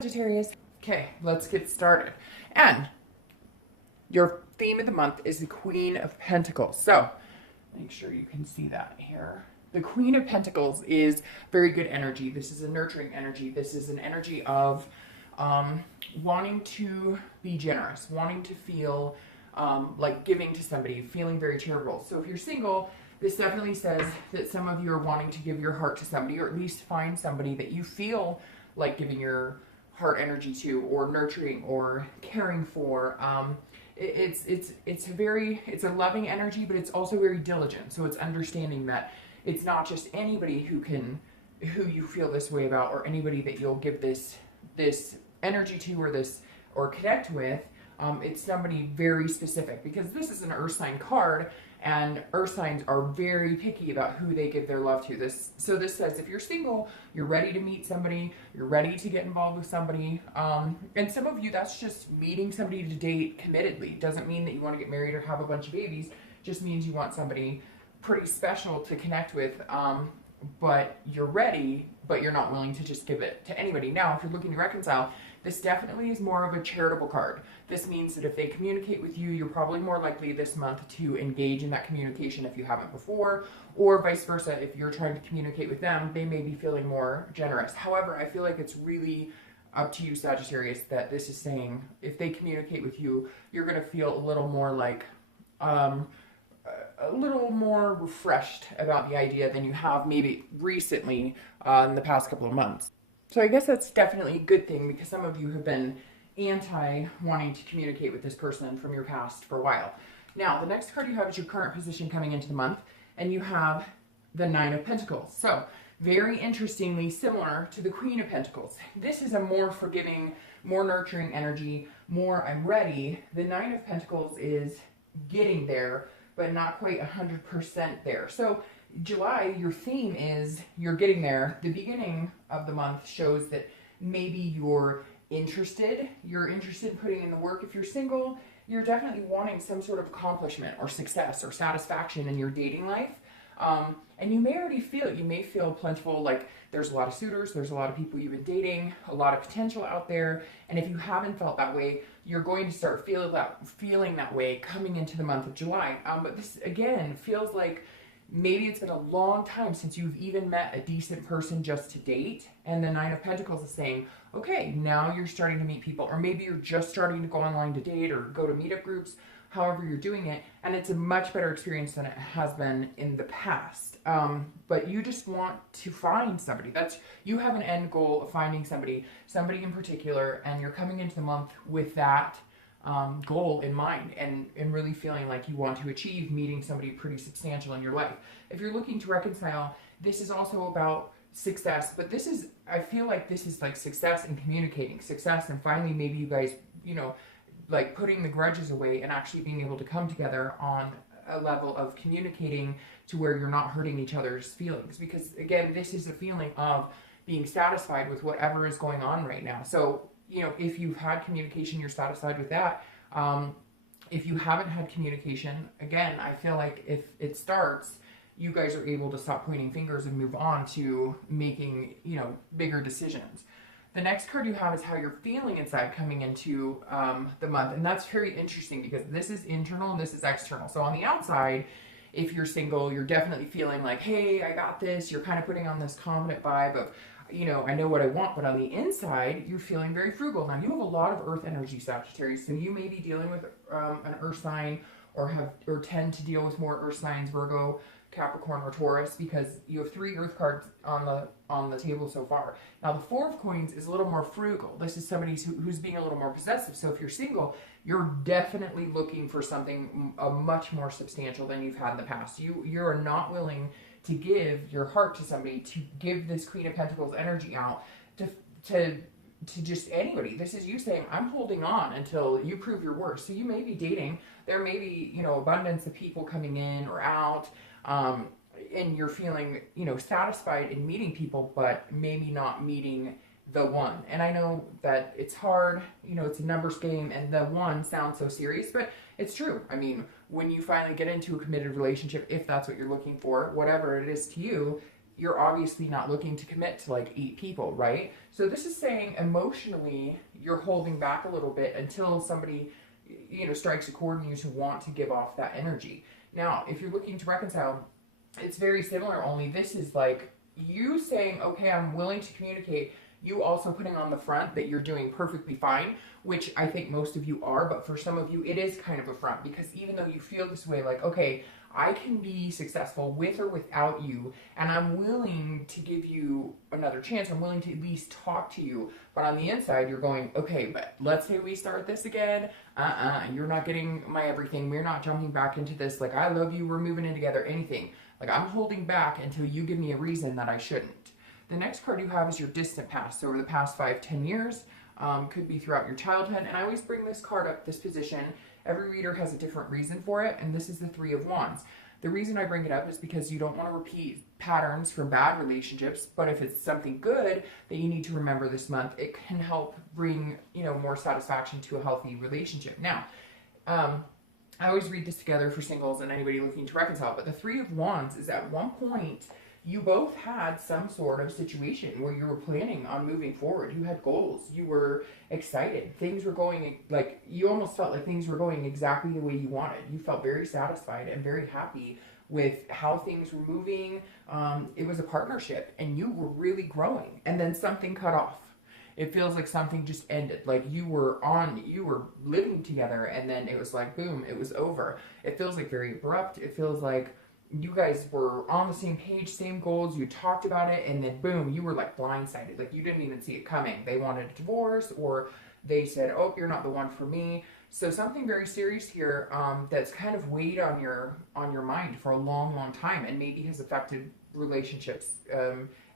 Sagittarius. Okay, let's get started. And your theme of the month is the Queen of Pentacles. So make sure you can see that here. The Queen of Pentacles is very good energy. This is a nurturing energy. This is an energy of wanting to be generous, wanting to feel like giving to somebody, feeling very charitable. So if you're single, this definitely says that some of you are wanting to give your heart to somebody, or at least find somebody that you feel like giving your heart energy to, or nurturing, or caring for. It's a loving energy, but it's also very diligent. So it's understanding that it's not just anybody who you feel this way about, or anybody that you'll give this energy to, or connect with. It's somebody very specific, because this is an earth sign card, and earth signs are very picky about who they give their love to. So this says if you're single, you're ready to meet somebody, you're ready to get involved with somebody. And some of you, that's just meeting somebody to date committedly. Doesn't mean that you want to get married or have a bunch of babies. Just means you want somebody pretty special to connect with. But you're ready, but you're not willing to just give it to anybody. Now, if you're looking to reconcile, this definitely is more of a charitable card. This means that if they communicate with you, you're probably more likely this month to engage in that communication if you haven't before, or vice versa. If you're trying to communicate with them, they may be feeling more generous. However, I feel like it's really up to you, Sagittarius, that this is saying if they communicate with you, you're going to feel a little more like a little more refreshed about the idea than you have maybe recently in the past couple of months. So I guess that's definitely a good thing, because some of you have been wanting to communicate with this person from your past for a while. Now, the next card you have is your current position coming into the month, and you have the Nine of Pentacles. So very interestingly similar to the Queen of Pentacles. This is a more forgiving, more nurturing energy, more I'm ready. The Nine of Pentacles is getting there, but not quite 100% there. So July, your theme is you're getting there. The beginning of the month shows that maybe you're interested in putting in the work. If you're single, you're definitely wanting some sort of accomplishment or success or satisfaction in your dating life. And you may already feel plentiful, like there's a lot of suitors, there's a lot of people you've been dating, a lot of potential out there. And if you haven't felt that way, you're going to start feeling that way coming into the month of July. But this, again, feels like maybe it's been a long time since you've even met a decent person just to date. And the Nine of Pentacles is saying, okay, now you're starting to meet people, or maybe you're just starting to go online to date or go to meetup groups, however you're doing it. And it's a much better experience than it has been in the past. But you just want to find somebody. You have an end goal of finding somebody in particular, and you're coming into the month with that goal in mind, and really feeling like you want to achieve meeting somebody pretty substantial in your life. If you're looking to reconcile, this is also about success, but I feel like this is like success in communicating, success and finally maybe you guys, like putting the grudges away and actually being able to come together on a level of communicating to where you're not hurting each other's feelings. Because again, this is a feeling of being satisfied with whatever is going on right now. So if you've had communication, you're satisfied with that. If you haven't had communication, again, I feel like if it starts, you guys are able to stop pointing fingers and move on to making, bigger decisions. The next card you have is how you're feeling inside coming into the month. And that's very interesting, because this is internal and this is external. So on the outside, if you're single, you're definitely feeling like, hey, I got this. You're kind of putting on this confident vibe of, I know what I want. But on the inside, you're feeling very frugal. Now, you have a lot of earth energy, Sagittarius. So you may be dealing with an earth sign, or tend to deal with more earth signs, Virgo, Capricorn, or Taurus, because you have 3 earth cards on the table so far. Now, the Four of Coins is a little more frugal. This is somebody who's being a little more possessive. So if you're single, you're definitely looking for something much more substantial than you've had in the past. You're not willing to give your heart to somebody, to give this Queen of Pentacles energy out to just anybody. This is you saying, I'm holding on until you prove your worth. So you may be dating. There may be, abundance of people coming in or out. And you're feeling, satisfied in meeting people, but maybe not meeting the one. And I know that it's hard, it's a numbers game, and the one sounds so serious, but it's true. I mean, when you finally get into a committed relationship, if that's what you're looking for, whatever it is to you, you're obviously not looking to commit to like 8 people, right? So this is saying emotionally you're holding back a little bit until somebody, you know, strikes a chord in you to want to give off that energy. Now, if you're looking to reconcile, it's very similar, only this is like you saying, okay, I'm willing to communicate, you also putting on the front that you're doing perfectly fine, which I think most of you are, but for some of you, it is kind of a front, because even though you feel this way, like, okay, I can be successful with or without you, and I'm willing to give you another chance, I'm willing to at least talk to you, but on the inside, you're going, okay, but let's say we start this again, you're not getting my everything, we're not jumping back into this, like, I love you, we're moving in together, anything. Like, I'm holding back until you give me a reason that I shouldn't. The next card you have is your distant past. So over the past 5-10 years, could be throughout your childhood. And I always bring this card up, this position. Every reader has a different reason for it, and this is the Three of Wands. The reason I bring it up is because you don't want to repeat patterns from bad relationships, but if it's something good that you need to remember this month, it can help bring, you know, more satisfaction to a healthy relationship. Now, I always read this together for singles and anybody looking to reconcile, but the Three of Wands is at one point you both had some sort of situation where you were planning on moving forward. You had goals. You were excited. Things were going, like, you almost felt like things were going exactly the way you wanted. You felt very satisfied and very happy with how things were moving. It was a partnership and you were really growing. And then something cut off. It feels like something just ended. Like you were living together and then it was like, boom, it was over. It feels like very abrupt. It feels like you guys were on the same page, same goals, you talked about it, and then boom, you were like blindsided. Like you didn't even see it coming. They wanted a divorce, or they said, oh, you're not the one for me. So something very serious here that's kind of weighed on your mind for a long, long time, and maybe has affected relationships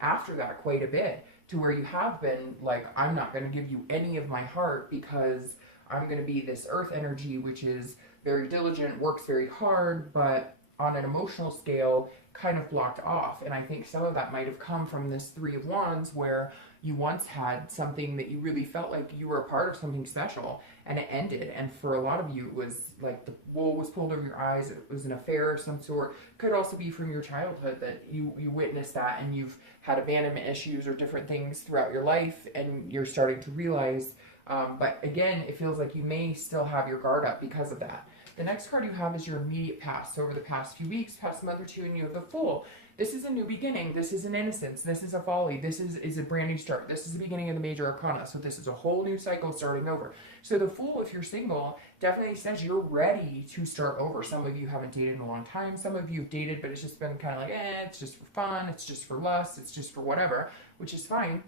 after that quite a bit, to where you have been like, I'm not going to give you any of my heart because I'm going to be this earth energy, which is very diligent, works very hard, but on an emotional scale, kind of blocked off. And I think some of that might have come from this Three of Wands, where you once had something that you really felt like you were a part of something special, and it ended. And for a lot of you, it was like the wool was pulled over your eyes. It was an affair of some sort. Could also be from your childhood that you witnessed that, and you've had abandonment issues or different things throughout your life, and you're starting to realize. But again, it feels like you may still have your guard up because of that. The next card you have is your immediate past. So over the past few weeks, past month or two, and you have the Fool. This is a new beginning. This is an innocence. This is a folly. This is a brand new start. This is the beginning of the major arcana. So this is a whole new cycle starting over. So the Fool, if you're single, definitely says you're ready to start over. Some of you haven't dated in a long time. Some of you have dated, but it's just been kind of like, it's just for fun. It's just for lust. It's just for whatever, which is fine.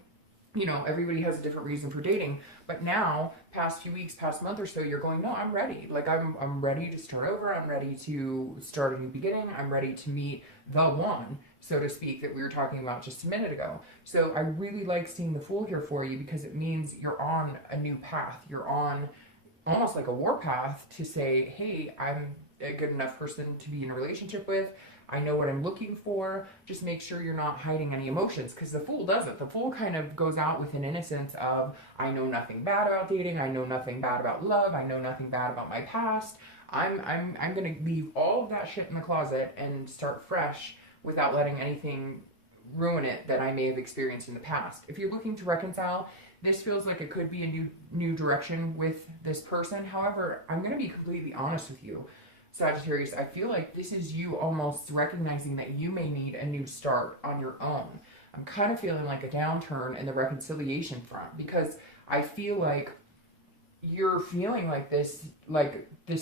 You know, everybody has a different reason for dating, but now, past few weeks, past month or so, you're going, no, I'm ready. Like, I'm ready to start over. I'm ready to start a new beginning. I'm ready to meet the one, so to speak, that we were talking about just a minute ago. So I really like seeing the Fool here for you, because it means you're on a new path. You're on almost like a war path to say, hey, I'm a good enough person to be in a relationship with. I know what I'm looking for. Just make sure you're not hiding any emotions, because the Fool doesn't. The Fool kind of goes out with an innocence of, I know nothing bad about dating. I know nothing bad about love. I know nothing bad about my past. I'm going to leave all of that shit in the closet and start fresh without letting anything ruin it that I may have experienced in the past. If you're looking to reconcile, this feels like it could be a new direction with this person. However, I'm going to be completely honest with you, Sagittarius, I feel like this is you almost recognizing that you may need a new start on your own. I'm kind of feeling like a downturn in the reconciliation front, because I feel like you're feeling like this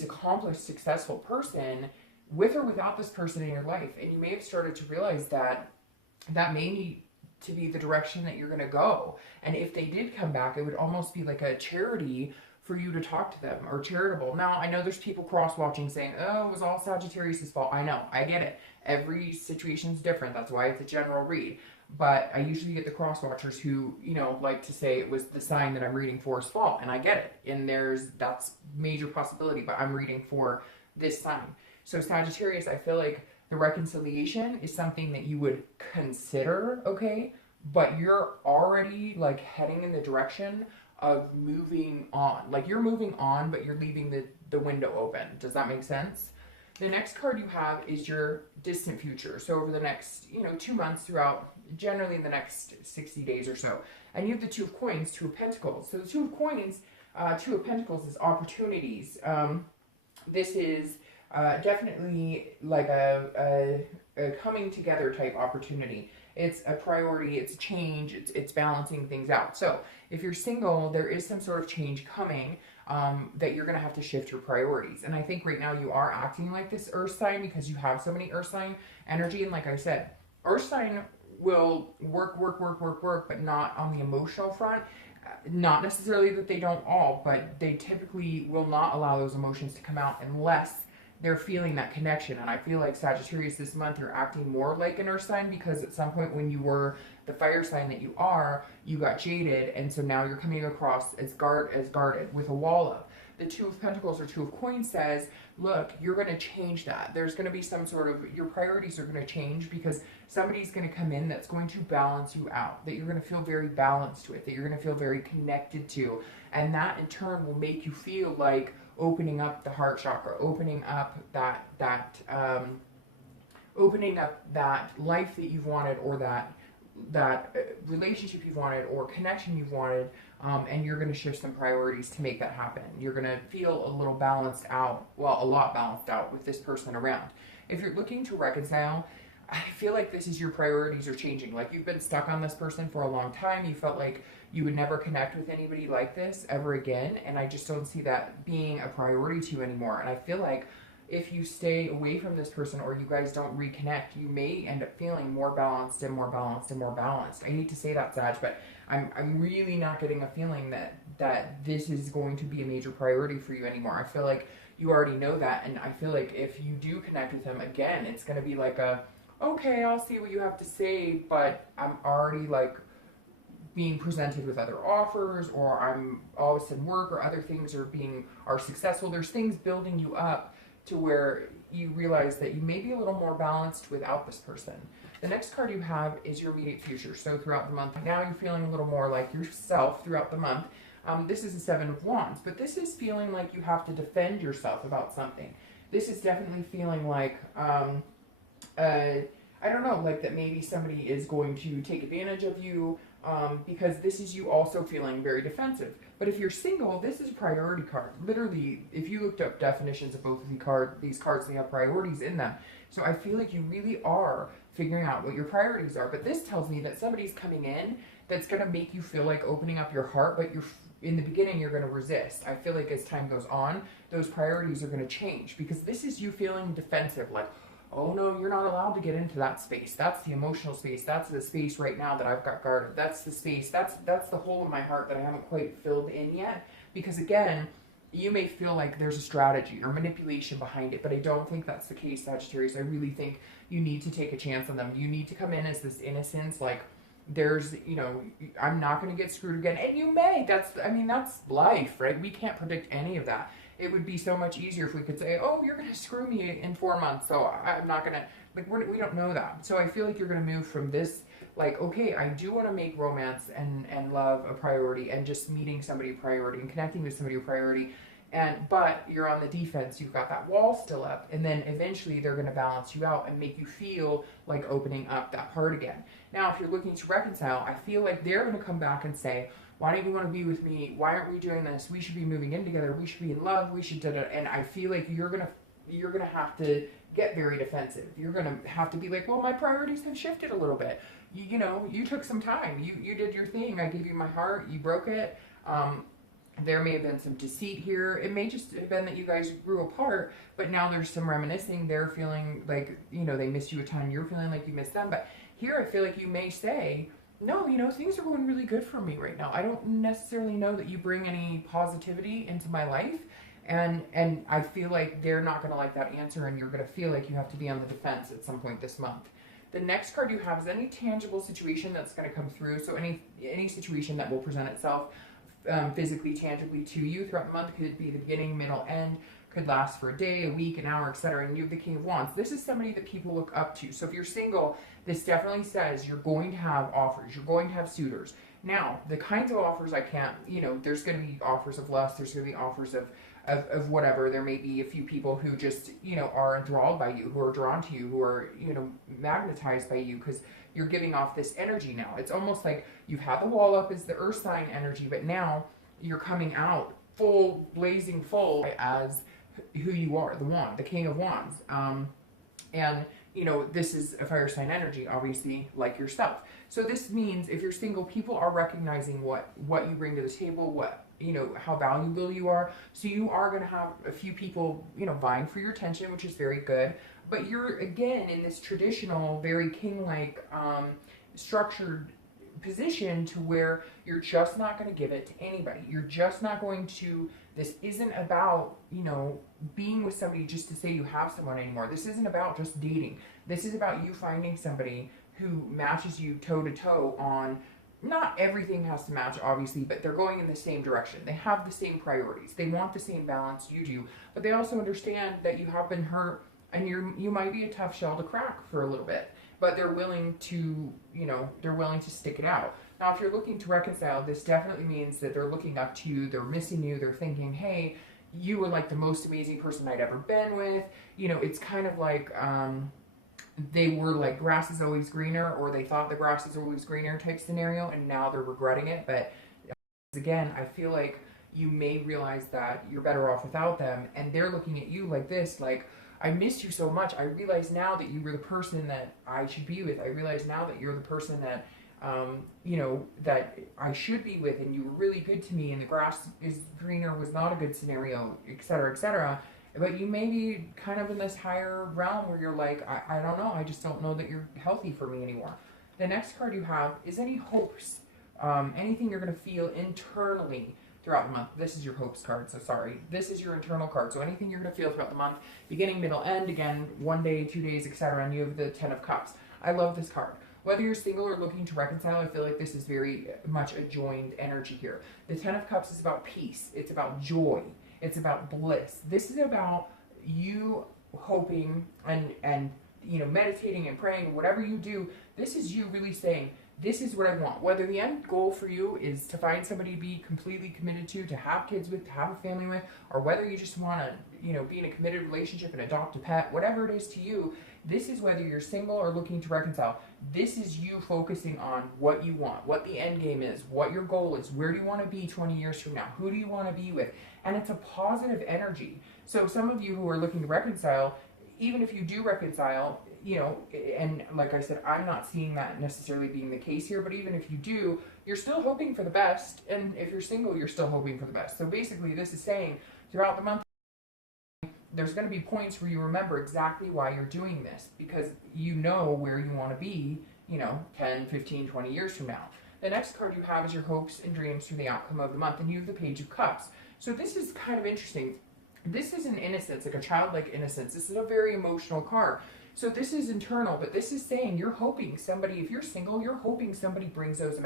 accomplished, successful person with or without this person in your life. And you may have started to realize that that may need to be the direction that you're going to go. And if they did come back, it would almost be like a charity for you to talk to them, or charitable. Now, I know there's people cross-watching saying, oh, it was all Sagittarius' fault. I know, I get it. Every situation's different. That's why it's a general read. But I usually get the cross-watchers who, you know, like to say it was the sign that I'm reading for's fault, and I get it. And that's major possibility, but I'm reading for this sign. So Sagittarius, I feel like the reconciliation is something that you would consider, okay? But you're already like heading in the direction of moving on. Like, you're moving on, but you're leaving the window open. Does that make sense? The next card you have is your distant future. So over the next, 2 months throughout generally in the next 60 days or so. And you have the Two of Coins, Two of Pentacles. So the Two of Coins, Two of Pentacles is opportunities. This is definitely like a coming together type opportunity. It's a priority, it's change, it's balancing things out. So if you're single, there is some sort of change coming that you're going to have to shift your priorities. And I think right now you are acting like this earth sign because you have so many earth sign energy. And like I said, earth sign will work, but not on the emotional front. Not necessarily that they don't all, but they typically will not allow those emotions to come out unless they're feeling that connection. And I feel like Sagittarius this month, you're acting more like an earth sign because at some point when you were the fire sign that you are, you got jaded. And so now you're coming across as guarded with a wall up. The Two of Pentacles or Two of Coins says, look, you're going to change that. There's going to be some sort of, your priorities are going to change because somebody's going to come in that's going to balance you out, that you're going to feel very balanced with, that you're going to feel very connected to. And that in turn will make you feel like opening up the heart chakra, opening up that life that you've wanted, or that relationship you've wanted, or connection you've wanted, and you're going to shift some priorities to make that happen. You're going to feel a little balanced out, well, a lot balanced out with this person around. If you're looking to reconcile, I feel like this is your priorities are changing. Like you've been stuck on this person for a long time. You felt like you would never connect with anybody like this ever again. And I just don't see that being a priority to you anymore. And I feel like if you stay away from this person or you guys don't reconnect, you may end up feeling more balanced and more balanced and more balanced. I hate to say that, Sag, but I'm really not getting a feeling that this is going to be a major priority for you anymore. I feel like you already know that. And I feel like if you do connect with him again, it's going to be like a, okay, I'll see what you have to say, but I'm already like being presented with other offers, or I'm all of a sudden work or other things are successful. There's things building you up to where you realize that you may be a little more balanced without this person. The next card you have is your immediate future. So throughout the month, now you're feeling a little more like yourself throughout the month. This is the Seven of Wands, but this is feeling like you have to defend yourself about something. This is definitely feeling like, I don't know, like that maybe somebody is going to take advantage of you, because this is you also feeling very defensive. But if you're single, this is a priority card. Literally, if you looked up definitions of both of these cards, they have priorities in them. So I feel like you really are figuring out what your priorities are. But this tells me that somebody's coming in that's going to make you feel like opening up your heart, but in the beginning, you're going to resist. I feel like as time goes on, those priorities are going to change because this is you feeling defensive, like, oh no, you're not allowed to get into that space. That's the emotional space. That's the space right now that I've got guarded. That's the space. That's the hole in my heart that I haven't quite filled in yet. Because again, you may feel like there's a strategy or manipulation behind it, but I don't think that's the case, Sagittarius. I really think you need to take a chance on them. You need to come in as this innocence, like there's, you know, I'm not going to get screwed again. And you may. That's life, right? We can't predict any of that. It would be so much easier if we could say, oh, you're going to screw me in 4 months, so I'm not going to, like, we don't know that. So I feel like you're going to move from this, like, okay, I do want to make romance and love a priority, and just meeting somebody a priority, and connecting with somebody a priority, but you're on the defense, you've got that wall still up, and then eventually they're going to balance you out and make you feel like opening up that part again. Now, if you're looking to reconcile, I feel like they're going to come back and say, why don't you want to be with me? Why aren't we doing this? We should be moving in together. We should be in love. We should da-da. And I feel like you're gonna have to get very defensive. You're gonna have to be like, well, my priorities have shifted a little bit. You know, you took some time. You did your thing. I gave you my heart. You broke it. There may have been some deceit here. It may just have been that you guys grew apart, but now there's some reminiscing. They're feeling like, you know, they miss you a ton. You're feeling like you miss them. But here I feel like you may say, no, you know, things are going really good for me right now. I don't necessarily know that you bring any positivity into my life. And I feel like they're not going to like that answer, and you're going to feel like you have to be on the defense at some point this month. The next card you have is any tangible situation that's going to come through. So any situation that will present itself physically, tangibly to you throughout the month. Could be the beginning, middle, end. Could last for a day, a week, an hour, etc. And you have the King of Wands. This is somebody that people look up to. So if you're single, this definitely says you're going to have offers. You're going to have suitors. Now, the kinds of offers I can't, you know, there's going to be offers of lust. There's going to be offers of whatever. There may be a few people who just, you know, are enthralled by you, who are drawn to you, who are, you know, magnetized by you because you're giving off this energy now. It's almost like you've had the wall up as the earth sign energy, but now you're coming out full, blazing full as who you are, the wand, the king of wands. And you know, this is a fire sign energy, obviously, like yourself. So this means if you're single, people are recognizing what you bring to the table, what, you know, how valuable you are. So you are going to have a few people, you know, vying for your attention, which is very good. But you're, again, in this traditional, very king-like, structured position to where you're just not going to give it to anybody. You're just not going to, this isn't about, you know, being with somebody just to say you have someone anymore. This isn't about just dating. This is about you finding somebody who matches you toe to toe on, not everything has to match, obviously, but they're going in the same direction. They have the same priorities. They want the same balance you do, but they also understand that you have been hurt and you might be a tough shell to crack for a little bit, but they're willing to, you know, they're willing to stick it out. Now, if you're looking to reconcile, this definitely means that they're looking up to you, they're missing you, they're thinking, hey, you were like the most amazing person I'd ever been with. You know, it's kind of like, they were like grass is always greener, or they thought the grass is always greener type scenario, and now they're regretting it. But again, I feel like you may realize that you're better off without them, and they're looking at you like this, like, I missed you so much. I realize now that you were the person that I should be with. I realize now that you're the person that, you know, that I should be with, and you were really good to me, and the grass is greener was not a good scenario, etc., etc. But you may be kind of in this higher realm where you're like, I don't know, I just don't know that you're healthy for me anymore. The next card you have is any hopes, anything you're going to feel internally throughout the month. This is your hopes card, so sorry. This is your internal card, so anything you're going to feel throughout the month, beginning, middle, end, again, 1 day, 2 days, etc., and you have the 10 of Cups. I love this card. Whether you're single or looking to reconcile, I feel like this is very much a joined energy here. The 10 of Cups is about peace. It's about joy. It's about bliss. This is about you hoping and you know, meditating and praying, whatever you do, this is you really saying, this is what I want. Whether the end goal for you is to find somebody to be completely committed to have kids with, to have a family with, or whether you just want to, you know, be in a committed relationship and adopt a pet, whatever it is to you, this is whether you're single or looking to reconcile. This is you focusing on what you want, what the end game is, what your goal is, where do you want to be 20 years from now, who do you want to be with, and it's a positive energy. So some of you who are looking to reconcile, even if you do reconcile, you know, and like I said, I'm not seeing that necessarily being the case here, but even if you do, you're still hoping for the best, and if you're single, you're still hoping for the best. So basically, this is saying throughout the month, there's going to be points where you remember exactly why you're doing this, because you know where you want to be, you know, 10, 15, 20 years from now. The next card you have is your hopes and dreams for the outcome of the month, and you have the Page of Cups. So this is kind of interesting. This is an innocence, like a childlike innocence. This is a very emotional card. So this is internal, but this is saying you're hoping somebody, if you're single, you're hoping somebody brings those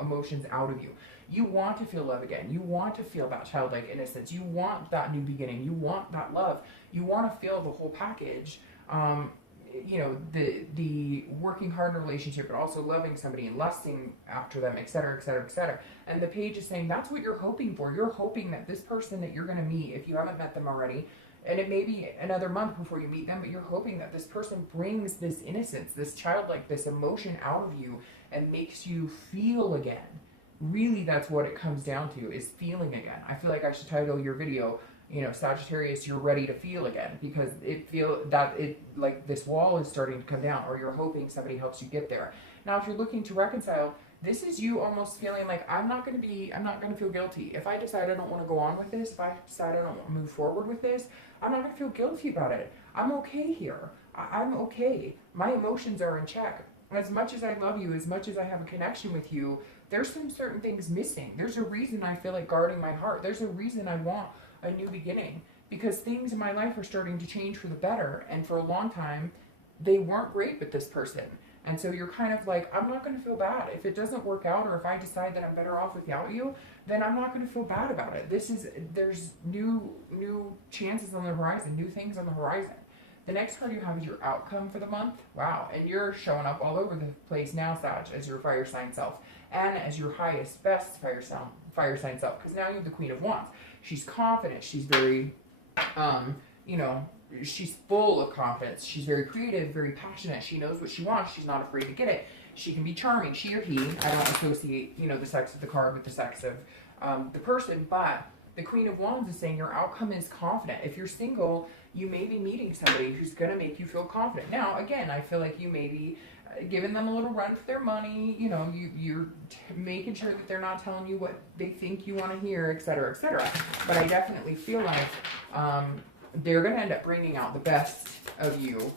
emotions out of you. You want to feel love again. You want to feel that childlike innocence. You want that new beginning. You want that love. You want to feel the whole package. You know, the working hard in a relationship, but also loving somebody and lusting after them, etc., etc., etc. And the page is saying that's what you're hoping for. You're hoping that this person that you're going to meet, if you haven't met them already, and it may be another month before you meet them, but you're hoping that this person brings this innocence, this childlike, this emotion out of you and makes you feel again. Really, that's what it comes down to, is feeling again. I feel like I should title your video, you know, Sagittarius, you're ready to feel again, because like this wall is starting to come down, or you're hoping somebody helps you get there. Now, if you're looking to reconcile, this is you almost feeling like, I'm not going to feel guilty. If I decide I don't want to go on with this, if I decide I don't want to move forward with this, I'm not going to feel guilty about it. I'm okay here. I'm okay. My emotions are in check. As much as I love you, as much as I have a connection with you, there's some certain things missing. There's a reason I feel like guarding my heart. There's a reason I want a new beginning, because things in my life are starting to change for the better. And for a long time, they weren't great with this person. And so you're kind of like, I'm not going to feel bad. If it doesn't work out, or if I decide that I'm better off without you, then I'm not going to feel bad about it. There's new chances on the horizon, new things on the horizon. The next card you have is your outcome for the month. Wow. And you're showing up all over the place now, Sag, as your fire sign self, and as your highest, best fire sign self, because now you have the Queen of Wands. She's confident. She's very, you know, she's full of confidence. She's very creative, very passionate. She knows what she wants. She's not afraid to get it. She can be charming, she or he. I don't associate, you know, the sex of the card with the sex of the person, but the Queen of Wands is saying your outcome is confident. If you're single, you may be meeting somebody who's going to make you feel confident. Now, again, I feel like you may be giving them a little run for their money. You know, you're making sure that they're not telling you what they think you want to hear, et cetera, et cetera. But I definitely feel like they're going to end up bringing out the best of you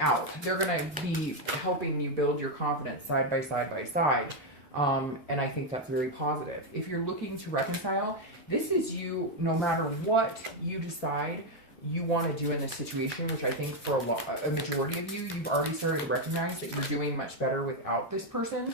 out. They're going to be helping you build your confidence side by side by side. And I think that's very positive. If you're looking to reconcile, this is you, no matter what you decide you want to do in this situation, which I think for a majority of you, you've already started to recognize that you're doing much better without this person.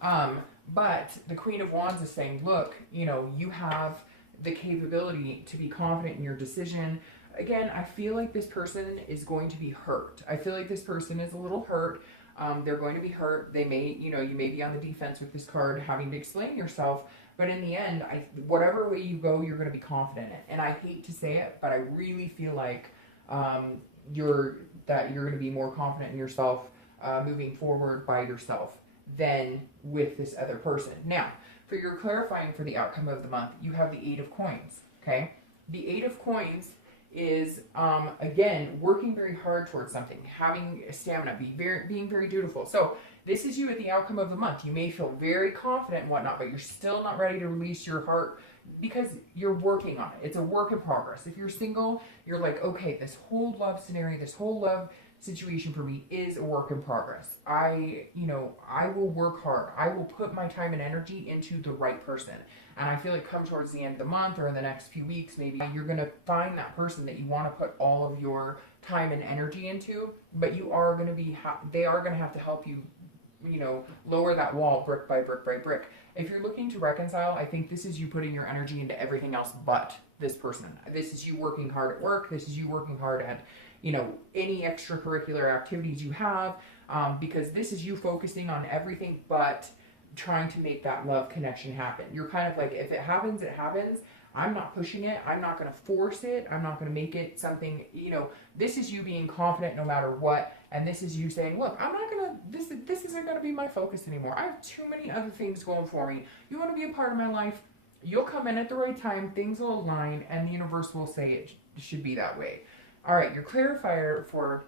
But the Queen of Wands is saying, look, you know, you have the capability to be confident in your decision. Again, I feel like this person is going to be hurt. I feel like this person is a little hurt. They're going to be hurt. They may, you know, you may be on the defense with this card, having to explain yourself. But in the end, whatever way you go, you're going to be confident in it. And I hate to say it, but I really feel like you're going to be more confident in yourself moving forward by yourself than with this other person. Now, for your clarifying for the outcome of the month, you have the Eight of Coins. Okay, the Eight of Coins is again working very hard towards something, having stamina, being very dutiful. So this is you at the outcome of the month. You may feel very confident and whatnot, but you're still not ready to release your heart because you're working on it. It's a work in progress. If you're single, you're like, okay, this whole love scenario, this whole love situation for me is a work in progress. I will work hard. I will put my time and energy into the right person. And I feel like come towards the end of the month or in the next few weeks, maybe you're going to find that person that you want to put all of your time and energy into, but you are going to be, they are going to have to help you, you know, lower that wall brick by brick by brick. If you're looking to reconcile, I think this is you putting your energy into everything else but this person. This is you working hard at work. This is you working hard at, you know, any extracurricular activities you have, because this is you focusing on everything but trying to make that love connection happen. You're kind of like, if it happens, it happens. I'm not pushing it. I'm not going to force it. I'm not going to make it something, you know, this is you being confident no matter what. And this is you saying, look, I'm not going to, this isn't going to be my focus anymore. I have too many other things going for me. You want to be a part of my life? You'll come in at the right time. Things will align and the universe will say it should be that way. All right, your clarifier for,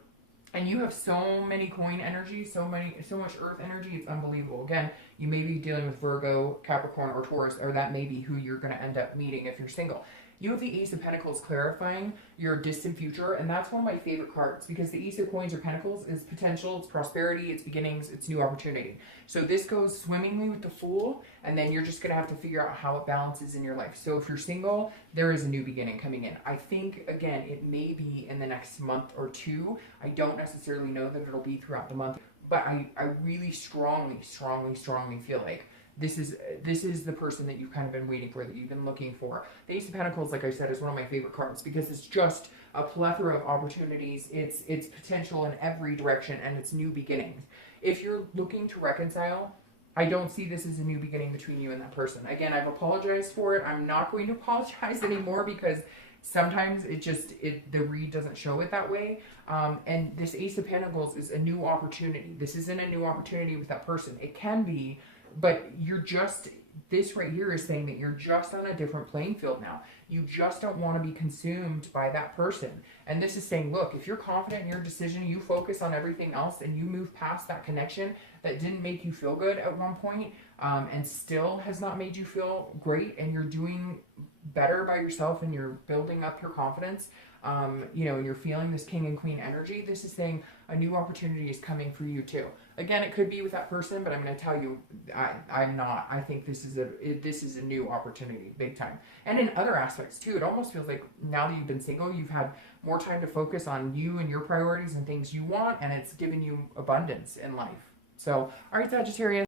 and you have so many coin energy, so much earth energy, it's unbelievable. Again, you may be dealing with Virgo, Capricorn, or Taurus, or that may be who you're going to end up meeting if you're single. You have the Ace of Pentacles clarifying your distant future, and that's one of my favorite cards because the Ace of Coins or Pentacles is potential, it's prosperity, it's beginnings, it's new opportunity. So this goes swimmingly with the Fool, and then you're just going to have to figure out how it balances in your life. So if you're single, there is a new beginning coming in. I think, again, it may be in the next month or two. I don't necessarily know that it'll be throughout the month, but I really strongly feel like this is the person that you've kind of been waiting for, that you've been looking for. The Ace of Pentacles, like I said, is one of my favorite cards because it's just a plethora of opportunities. It's potential in every direction, and it's new beginnings. If you're looking to reconcile, I don't see this as a new beginning between you and that person. Again, I've apologized for it. I'm not going to apologize anymore because sometimes the read doesn't show it that way. And this Ace of Pentacles is a new opportunity. This isn't a new opportunity with that person. It can be, but this right here is saying that you're just on a different playing field now. You just don't want to be consumed by that person. And this is saying, look, if you're confident in your decision, you focus on everything else and you move past that connection that didn't make you feel good at one point, and still has not made you feel great, and you're doing better by yourself and you're building up your confidence, you know, and you're feeling this King and Queen energy. This is saying a new opportunity is coming for you too. Again, it could be with that person, but I'm going to tell you, I'm not. I think this is a new opportunity, big time. And in other aspects too, it almost feels like now that you've been single, you've had more time to focus on you and your priorities and things you want, and it's given you abundance in life. So, all right, Sagittarius.